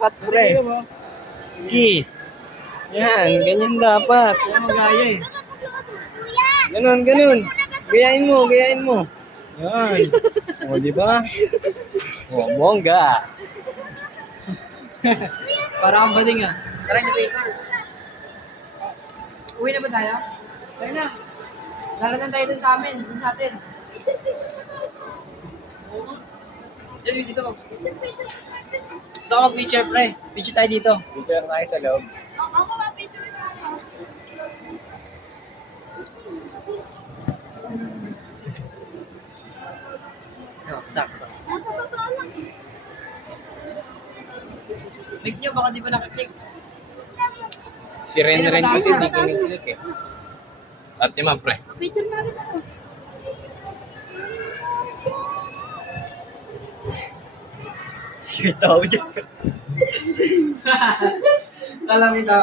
dapat, pre. Sige. Yan, ganyan dapat. Kaya magaya eh. Ganun, ganun. Gayain mo, gayain mo. Yan. O, di ba? O, bongga. Para kang bading ah. Tara niyo, Peter. Uwi na ba tayo? Tayo na. Lalatan tayo dun sa amin. Dun sa atin. Diyan, dito mo. Dito ka mag-picture, pre. Picture tayo dito. Dito lang tayo sa loob. Ako ba, picture na ako. Sakto. Nasa baba lang. Click nyo, baka di pa nakaklik. Si Ren Ren kasi di kiniklik eh. Ate ma, pre. Picture na rin ako. Kita ko dyan. Alam kita.